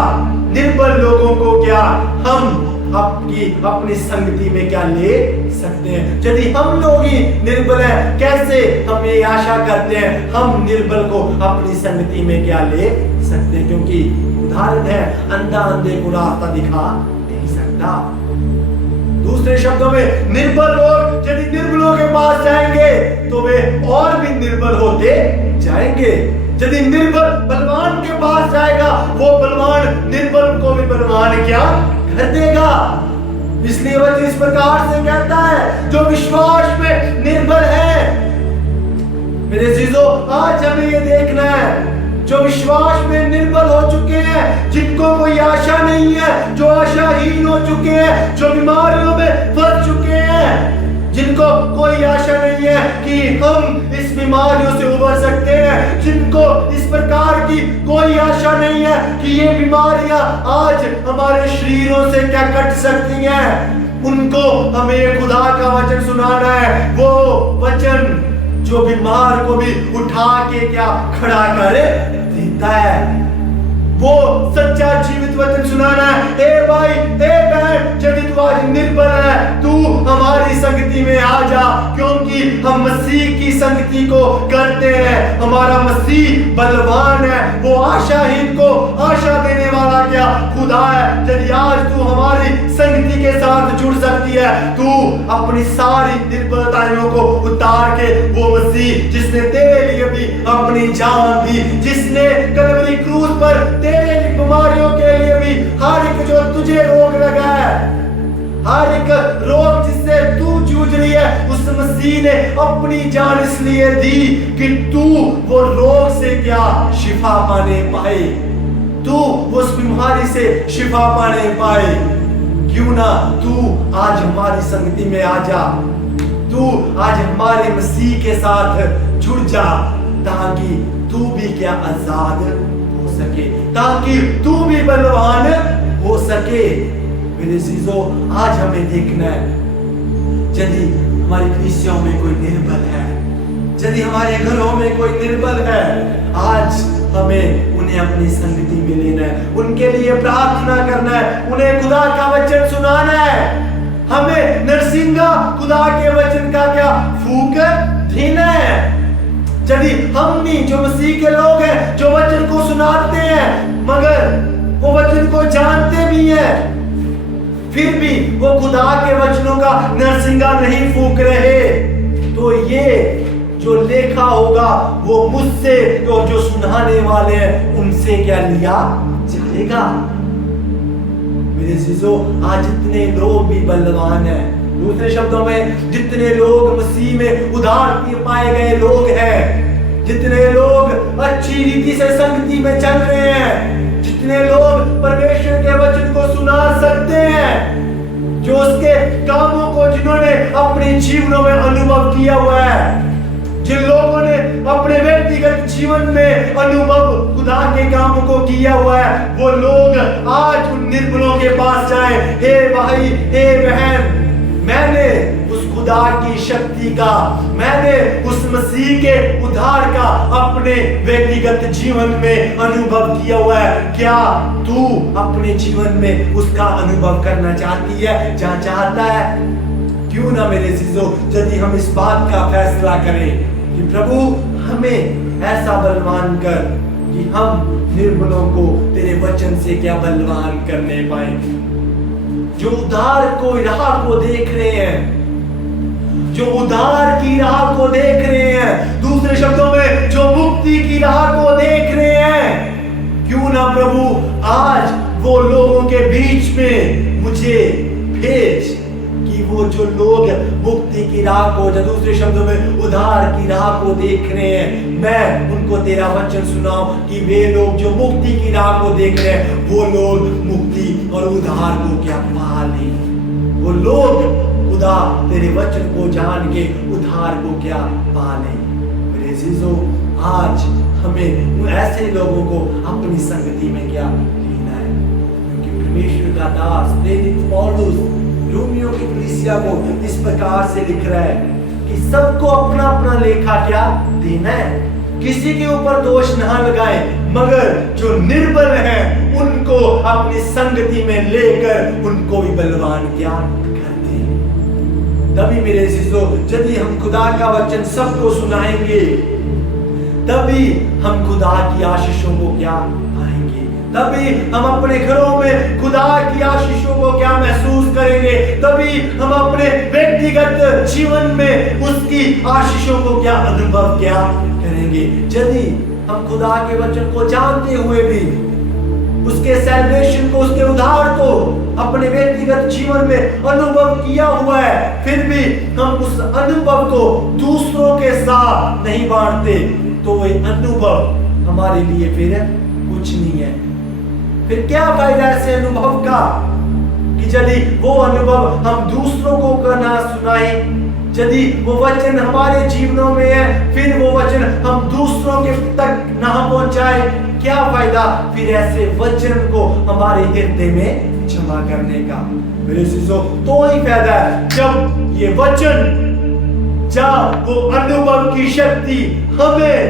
निर्बल लोगों को क्या, हम अपनी संगति में क्या ले सकते हैं। यदि हम लोग ही निर्बल हैं, कैसे हम ये आशा करते हैं हम निर्बल को अपनी संगति में क्या ले सकते हैं, क्योंकि उदाहरण है, अंधा अंधे को रास्ता दिखा नहीं सकता। दूसरे शब्दों में, निर्बल लोग यदि निर्बलों के पास जाएंगे तो वे और भी निर्बल होते जाएंगे। यदि निर्बल बलवान के पास जाएगा, वो बलवान निर्बल को भी बलवान क्या कर देगा। इसलिए वह इस प्रकार से कहता है, जो विश्वास में निर्बल है। मेरे अजीजों, आज हमें ये देखना है, जो विश्वास में निर्बल हो चुके हैं, जिनको कोई आशा नहीं है, जो आशाहीन हो चुके हैं, जो बीमारियों में फंस चुके हैं, जिनको कोई आशा नहीं है कि हम इस बीमारियों से उबर सकते हैं, जिनको इस प्रकार की कोई आशा नहीं है कि ये बीमारियां आज हमारे शरीरों से क्या कट सकती हैं, उनको हमें खुदा का वचन सुनाना है। वो वचन जो बीमार को भी उठा के क्या खड़ा कर देता है, वो सच्चा जीवित वचन सुनाना है। ए भाई, ए बहन, यदि तू आज निर्बल है, तू हमारी संगति में आ जा, क्योंकि हम मसीह की संगति को करते हैं। हमारा मसीह बलवान है, वो आशाहीन को आशा देने वाला क्या खुदा है। यदि आज तू हमारी संगति के साथ जुड़ सकती है, तू अपनी सारी निर्बलताओं को उतार के, वो मसीह जिसने तेरे लिए भी अपनी जान दी, जिसने कलवरी क्रूस पर तेरे बीमारियों के लिए भी, हर एक जो तुझे रोग लगा है, हर एक रोग जिससे तू जूझ रही है, उस मसीह ने अपनी जान इसलिए दी कि तू वो रोग से क्या शिफा पाने पाए, तू उस बीमारी से शिफा पाने पाए। क्यों ना तू आज हमारी संगति में आ जा, तू आज हमारे मसीह के साथ जुड़ जा, ताकि तू भी क्या आजाद हो सके, ताकि तू भी बलवान हो सके। मेरे अजीजों, आज हमें देखना है, यदि हमारी कलीसियाओं में कोई निर्बल है, यदि हमारे घरों में कोई निर्बल है, आज हमें उन्हें अपनी संगति में लेना है, उनके लिए प्रार्थना करना है, उन्हें खुदा का वचन सुनाना है। हमें नरसिंगा खुदा के वचन का क्या फूंक देना है। यदि हम नहीं, जो मसीह के लोग हैं, जो वचन को सुनाते हैं, मगर वो वचन को जानते भी हैं, फिर भी वो खुदा के वचनों का नरसिंगा नहीं फूंक रहे, तो ये जो लेखा होगा वो मुझसे और जो सुनाने वाले हैं उनसे क्या लिया जाएगा। मेरे अजीजों, आज जितने लोग भी बलवान हैं, दूसरे शब्दों में जितने लोग मसीह में उधार पाए गए लोग हैं, जितने लोग अच्छी रीति से संगति में चल रहे हैं, जितने लोग परमेश्वर के वचन को सुना सकते हैं, जो उसके कामों को जिन्होंने अपने जीवनों में अनुभव किया हुआ है, जिन लोगों ने अपने व्यक्तिगत जीवन में अनुभव खुदा के कामों को किया हुआ है, वो लोग आज उन निर्बलों के पास जाए, हे भाई, हे बहन, मैंने उस खुदा उद्धार की शक्ति का, मैंने उस मसीह के उद्धार का अपने व्यक्तिगत जीवन में अनुभव किया हुआ है। क्या तू अपने जीवन में उसका अनुभव करना चाहती है, जहां चाहता है? क्यों ना मेरे चीजों, यदि हम इस बात का फैसला करें कि प्रभु हमें ऐसा बलवान कर कि हम निर्बलों को तेरे वचन से क्या बलवान करने पाए, जो उद्धार को राह को देख रहे हैं, जो उद्धार की राह को देख रहे हैं, दूसरे शब्दों में जो मुक्ति की राह को देख रहे हैं। क्यों ना प्रभु आज वो लोगों के बीच में मुझे भेज कि वो जो लोग मुक्ति की राह को, जो दूसरे शब्दों में उद्धार की राह को देख रहे हैं, मैं उनको तेरा वचन सुनाऊं कि वे लोग जो मुक्ति की राह को देख रहे हैं, वो लोग मुक्ति और उद्धार को क्या पा लें। वो लोग खुदा तेरे वचन को जान के उद्धार को क्या पा लें। मेरे अजीजों, आज हमें ऐसे लोगों को अपनी संगति में क्या लेना है, क्योंकि परमेश्वर का दास प्रेरित पौलुस रोमियो की कलीसिया को इस प्रकार से लिख रहा है कि सबको अपना अपना लेखा क्या देना है, किसी के ऊपर दोष ना लगाएं, मगर जो निर्बल हैं उनको अपनी संगति में लेकर उनको भी बलवान क्या कर दें। तभी मेरे अजीजों, यदि हम खुदा का वचन सबको सुनाएंगे, तभी हम खुदा की आशीषों को क्या पाएंगे, तभी हम अपने घरों में खुदा की आशीषों को क्या महसूस करेंगे, तभी हम अपने व्यक्तिगत जीवन में उसकी आशीषों को क्या अनुभव क्या करेंगे। यदि हम खुदा के वचन को जानते हुए भी उसके सैल्वेशन को, उसके उद्धार को अपने व्यक्तिगत जीवन में अनुभव किया हुआ है, फिर भी हम उस अनुभव को दूसरों के साथ नहीं बांटते, तो वह अनुभव हमारे लिए फिर कुछ नहीं है। फिर क्या फायदा ऐसे अनुभव का कि यदि वो अनुभव हम दूसरों को करना सुनाए, यदि वो वचन हमारे जीवनों में है, फिर वो वचन हम दूसरों के तक ना पहुंचाए, क्या फायदा फिर ऐसे वचन को हमारे हृदय में जमा करने का। मेरे चीजों, तो ही फायदा है जब ये वचन, जब वो अनुभव की शक्ति हमें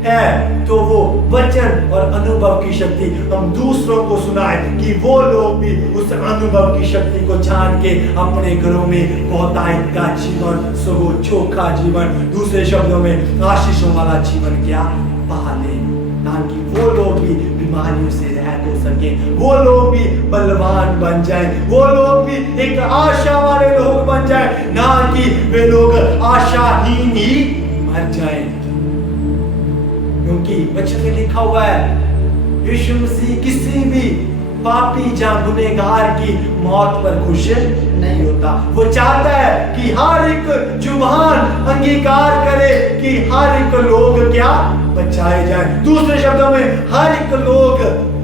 है, तो वो वचन और अनुभव की शक्ति हम दूसरों को सुनाए कि वो लोग भी उस अनुभव की शक्ति को जान के अपने घरों में बहुतायत का जीवन, सुगो चोखा जीवन, दूसरे शब्दों में आशीषों वाला जीवन क्या पा ले, ताकि वो लोग भी बीमारियों से रहित हो सके, वो लोग भी बलवान बन जाए, वो लोग भी एक आशा वाले लोग बन जाए, ना कि वे लोग आशाहीन ही मर जाए। क्योंकि वचन में लिखा हुआ है यीशु मसीह किसी भी पापी या गुनहगार की मौत पर खुश नहीं होता। वो चाहता है कि हर एक जुबान अंगीकार करे कि हर एक लोग क्या बचाए जाए। दूसरे शब्दों में हर एक लोग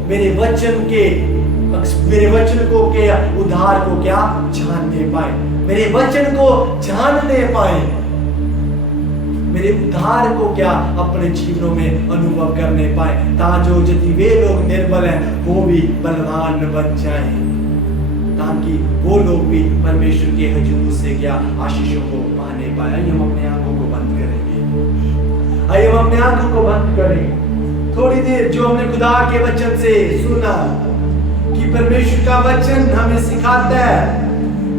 मेरे वचन को के उद्धार को क्या जानने पाए, मेरे वचन को जानने पाए, मेरे उद्धार को क्या अपने जीवनों में अनुभव करने पाए, ताकि यदि वे लोग निर्बल हैं वो भी बलवान बन जाएं, ताकि वो लोग भी परमेश्वर के हुजूर से क्या आशीषों को पाने पाए। आइए हम अपने आंखों को बंद करेंगे, आइए हम अपने आंखों को बंद करें थोड़ी देर। जो हमने खुदा के वचन से सुना कि परमेश्वर का वचन हमें सिखाता है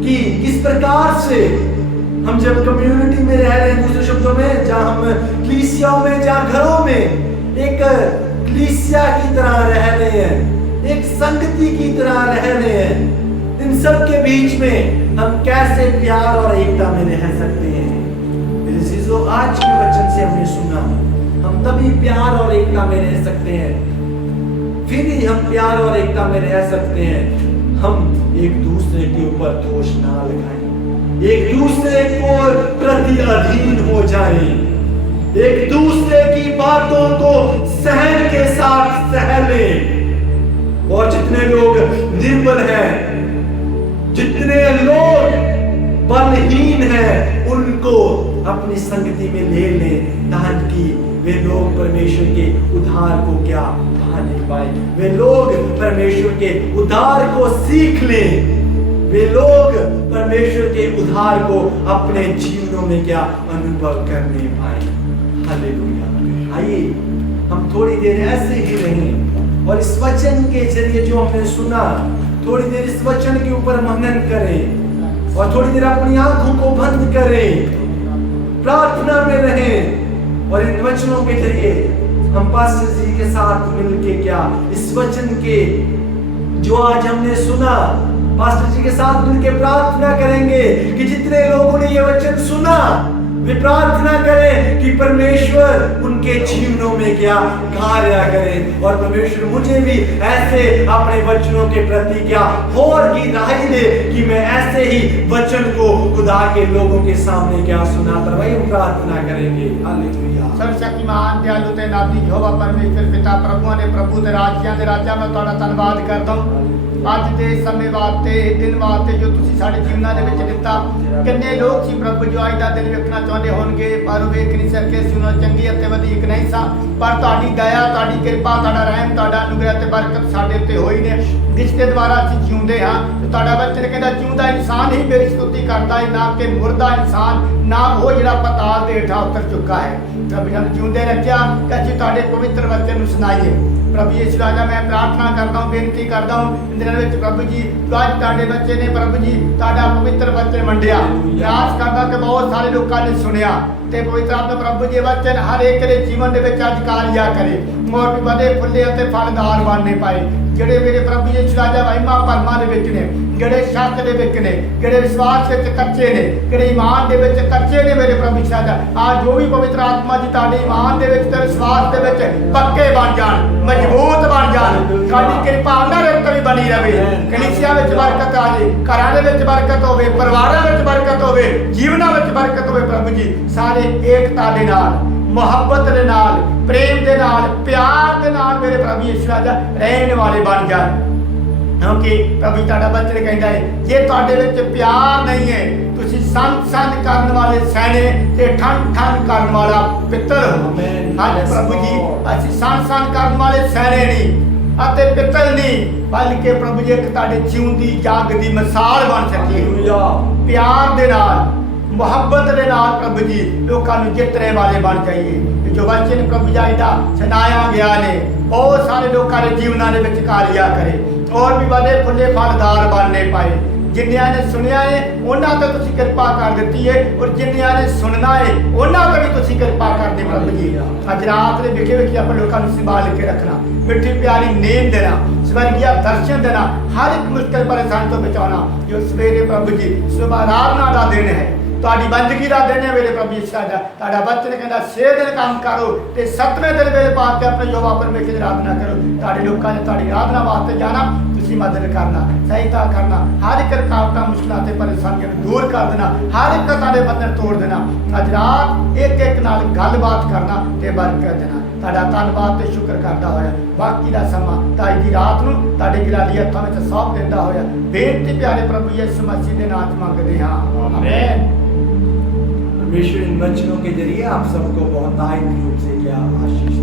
कि किस प्रकार से हम जब कम्युनिटी में रह रहे हैं, दूसरे शब्दों में जहां हम कलीसियाओं में, जहां घरों में एक कलीसिया की तरह रह रहे हैं, एक संगति की तरह रह रहे हैं, इन सब के बीच में हम कैसे प्यार और एकता में रह सकते हैं। मेरे अजीजों, आज के वचन से हमने सुना हम तभी प्यार और एकता में रह सकते हैं, फिर ही हम प्यार और एकता में रह सकते हैं हम एक दूसरे के ऊपर दोष ना लगाएं, एक दूसरे को प्रति अधीन हो जाए, एक दूसरे की बातों को सहन के साथ सह ले। और जितने लोग निर्बल हैं, जितने लोग बलहीन हैं, उनको अपनी संगति में ले ले, ताकि वे लोग परमेश्वर के उद्धार को क्या पाने पाए, वे लोग परमेश्वर के उद्धार को सीख लें, वे लोग परमेश्वर के उद्धार को अपने जीवनों में क्या अनुभव करने पाए। हालेलुया। आइए हम थोड़ी देर ऐसे ही रहें और इस वचन के जरिए जो हमने सुना, थोड़ी देर इस वचन के ऊपर मनन करें और थोड़ी देर अपनी आंखों को बंद करें, प्रार्थना में रहें और इन वचनों के जरिए हम पास्टर जी के साथ मिलके क्या इस वचन के जो आज हमने सुना पास्टर जी के साथ मिलके प्रार्थना करेंगे कि जितने लोगों ने ये वचन सुना वे प्रार्थना करें कि परमेश्वर उनके जीवनों में क्या कार्य करे और परमेश्वर मुझे भी ऐसे अपने वचनों के प्रति क्या और की राय दे कि मैं ऐसे ही वचन को खुदा के लोगों के सामने क्या सुनाता रहे। हम प्रार्थना करेंगे। हालेलुया। सर्वशक्तिमान दयालु ते नाती यहोवा परमेश्वर पिता प्रभुआं दे प्रभु ते राजियां दे राजा मैं तुहाड़ा धन्नवाद करदा ਅੱਜ ਦੇ ਸਮੇਂ ਵਾਸਤੇ ਦਿਨ ਵਾਸਤੇ ਜੋ ਤੁਸੀਂ ਸਾਡੇ ਜੀਵਨਾਂ ਦੇ ਵਿੱਚ ਦਿੱਤਾ। ਕਿੰਨੇ ਲੋਕ ਸੀ ਪ੍ਰਭੂ ਜੋ ਅੱਜ ਦਾ ਦਿਨ ਵੇਖਣਾ ਚਾਹੁੰਦੇ ਹੋਣਗੇ ਪਰ ਉਹ ਵੇਖ ਨਹੀਂ ਸਕੇ ਸੀ, ਉਹਨਾਂ ਚੰਗੀ ਅਤੇ ਵਧੀਕ ਨਹੀਂ ਸਾਂ, ਪਰ ਤੁਹਾਡੀ ਦਇਆ, ਤੁਹਾਡੀ ਕਿਰਪਾ, ਤੁਹਾਡਾ ਰਹਿਮ, ਤੁਹਾਡਾ ਅਨੁਗ੍ਰਹ ਤੇ ਬਰਕਤ ਸਾਡੇ ਉੱਤੇ ਹੋਈ ਨੇ, ਜਿਸ ਦੇ ਦੁਆਰਾ ਅਸੀਂ ਜਿਉਂਦੇ ਹਾਂ। ਤੇ ਤੁਹਾਡਾ ਬੱਚਨ ਕਹਿੰਦਾ ਜਿਉਂਦਾ ਇਨਸਾਨ ਹੀ ਮੇਰੀ ਸਤੁਤੀ ਕਰਦਾ ਹੈ, ਨਾ ਕਿ ਮੁਰਦਾ ਇਨਸਾਨ, ਨਾ ਉਹ ਜਿਹੜਾ ਪਤਾਲ ਦੇ ਹੇਠਾਂ ਉਤਰ ਚੁੱਕਾ ਹੈ। ਪ੍ਰਭੂ ਜੀ ਜਿਉਂਦੇ ਰੱਖਿਆ ਕਿ ਅਸੀਂ ਤੁਹਾਡੇ ਪਵਿੱਤਰ ਵਚਨ ਨੂੰ ਸੁਣਾਈਏ। प्रभु यीशु राजा मैं प्रार्थना करता हूँ, बेनती करता हूँ इन दिनों में प्रभु जी आज ताड़े बच्चे ने प्रभु जी ताड़ा पवित्र वचन मंडिया। आस करता कि बहुत सारे लोगों ने सुनिया ते पवित्र आत्मा प्रभु जी वचन हर एक के जीवन के आज कार्य करे और भी बड़े फुले ते फलदार बनने पाए। ਜਿਹੜੇ ਮੇਰੇ ਪ੍ਰਭੂ ਯਿਸੂ ਰਾਜਾ ਮਹਿਮਾ ਪਰਮਾ ਦੇ ਵਿੱਚ ਨੇ, ਜਿਹੜੇ ਸ਼ੱਕ ਦੇ ਵਿੱਚ ਨੇ, ਜਿਹੜੇ ਵਿਸ਼ਵਾਸ ਵਿੱਚ ਕੱਚੇ ਨੇ, ਜਿਹੜੇ ਈਮਾਨ ਦੇ ਵਿੱਚ ਕੱਚੇ ਨੇ ਮੇਰੇ ਪ੍ਰਭੂ ਯਿਸੂ ਰਾਜਾ ਆ ਜੋ ਵੀ ਪਵਿੱਤਰ ਆਤਮਾ ਜੀ ਤੁਹਾਡੇ ਈਮਾਨ ਦੇ ਵਿੱਚ ਤੇ ਵਿਸ਼ਵਾਸ ਦੇ ਵਿੱਚ ਪੱਕੇ ਬਣ ਜਾਣ, ਮਜ਼ਬੂਤ ਬਣ ਜਾਣ। ਸਾਡੀ ਕਿਰਪਾ ਉਹਨਾਂ ਦੇ ਉੱਤੇ ਵੀ ਬਣੀ ਰਹੇ। ਕਲੀਸਿਆ ਵਿੱਚ ਬਰਕਤ ਆ ਜੇ, ਘਰਾਂ ਦੇ ਵਿੱਚ ਬਰਕਤ ਹੋਵੇ, ਪਰਿਵਾਰਾਂ ਵਿੱਚ ਬਰਕਤ ਹੋਵੇ, ਜੀਵਨਾਂ ਵਿੱਚ ਬਰਕਤ ਹੋਵੇ। ਪ੍ਰਭੂ ਜੀ ਸਾਰੇ ਏਕਤਾ ਦੇ ਨਾਲ, ਮੁਹੱਬਤ ਦੇ ਨਾਲ, ਪ੍ਰੇਮ ਦੇ ਨਾਲ, ਪਿਆਰ ਦੇ ਨਾਲ ਮੇਰੇ ਪ੍ਰਭੂ ਯਿਸੂ ਰਾਜਾ ਰਹਿਣ ਵਾਲੇ ਬਣ ਜਾਣ। ਕਿਉਂਕਿ ਪ੍ਰਭੂ ਤੁਹਾਡਾ ਬਚਨ ਕਹਿੰਦਾ ਹੈ ਜੇ ਤੁਹਾਡੇ ਵਿੱਚ ਪਿਆਰ ਨਹੀਂ ਹੈ ਤੁਸੀਂ ਸੰਤ ਕਰਨ ਵਾਲੇ ਸੈਨੇ ਤੇ ਠੰਡ ਕਰਨ ਵਾਲਾ ਪਿੱਤਲ ਹੋ। ਹਾਂਜੀ ਪ੍ਰਭੂ ਜੀ ਅਸੀਂ ਸੰਤ ਕਰਨ ਵਾਲੇ ਸੈਨੇ ਨਹੀਂ ਅਤੇ ਪਿੱਤਲ ਨਹੀਂ, ਬਲਕਿ ਪ੍ਰਭੂ ਜੀ ਇੱਕ ਤੁਹਾਡੇ ਜਿਉਂਦੀ ਜਾਗਦੀ ਮਿਸਾਲ ਬਣ ਸਕੀਏ। ਪਿਆਰ ਦੇ ਨਾਲ, ਮੁਹੱਬਤ ਦੇ ਨਾਲ ਪ੍ਰਭੂ ਜੀ ਲੋਕਾਂ ਨੂੰ ਜਿੱਤਣੇ ਵਾਲੇ ਬਣ ਜਾਈਏ। ਜੋ ਵਚਨ ਪ੍ਰਭੂ ਜੀ ਦਾ ਸੁਣਾਇਆ ਗਿਆ ਨੇ ਬਹੁਤ ਸਾਰੇ ਲੋਕਾਂ ਦੇ ਜੀਵਨਾਂ ਦੇ ਵਿੱਚ ਕਾਰਿਆ ਕਰੇ और भी बड़े फुले फलदार बनने पाए। जिन्नियां ने सुनिया है उन्हां ते तुसीं किरपा कर दित्ती है और जिन्नियां ने सुनना है उन्हां ते भी तुसीं किरपा कर दे प्रभु जी। अज रात दे विखे विखे अपने लोकां नूं संभाल के रखना, मिठी प्यारी नींद देना, स्वर्गीय दर्शन देना, हर एक मुश्किल परेशानी तो बचाना। जो सवेरे प्रभु जी सुबह आराधना का दिन है, ਤੁਹਾਡੀ ਬੰਦਗੀ ਦਾ ਦਿਨ ਹੈ ਮੇਰੇ ਪ੍ਰਭੂ ਯਿਸੂ ਰਾਜਾ। ਤੁਹਾਡਾ ਬਚਨ ਕਹਿੰਦਾ 6 ਦਿਨ ਕੰਮ ਕਰੋ ਤੇ 7ਵੇਂ ਦਿਨ ਵੇਲੇ ਪਾ ਕੇ ਆਪਣੇ ਯੋਵਾ ਪਰਮੇਸ਼ਰ ਦੀ ਆਰਾਧਨਾ ਕਰੋ। ਤੁਹਾਡੇ ਲੋਕਾਂ ਨੇ ਤੁਹਾਡੀ ਆਰਾਧਨਾ ਵਾਸਤੇ ਜਾਣਾ, ਤੁਸੀਂ ਮਦਦ ਕਰਨਾ, ਸਹਾਇਤਾ ਕਰਨਾ, ਹਰ ਇੱਕ ਰੁਕਾਵਟਾਂ, ਮੁਸ਼ਕਲਾਂ ਤੇ ਪਰੇਸ਼ਾਨੀਆਂ ਨੂੰ ਦੂਰ ਕਰ ਦੇਣਾ, ਹਰ ਇੱਕ ਤੁਹਾਡੇ ਬੰਧਨ ਤੋੜ ਦੇਣਾ। ਅੱਜ ਰਾਤ ਇੱਕ ਇੱਕ ਨਾਲ ਗੱਲਬਾਤ ਕਰਨਾ ਤੇ ਬਰਕਤ ਦੇਣਾ। ਤੁਹਾਡਾ ਧੰਨਵਾਦ ਤੇ ਸ਼ੁਕਰ ਕਰਦਾ ਹੋਇਆ ਬਾਕੀ ਦਾ ਸਮਾਂ ਤਾਂ ਅੱਜ ਦੀ ਰਾਤ ਨੂੰ ਤੁਹਾਡੇ ਗਿਲਾਲੀ ਹੱਥਾਂ ਵਿੱਚ ਸੌਂਪ ਦਿੰਦਾ ਹੋਇਆ ਬੇਨਤੀ ਪਿਆਰੇ ਪ੍ਰਭੂ ਯਿਸੂ ਮਸੀਹ ਦੇ ਨਾਮ 'ਚ ਮੰਗਦੇ ਹਾਂ, ਆਮੇਨ। परमेश्वर इन वचनों के जरिए आप सबको बहुत रूप से क्या आशीष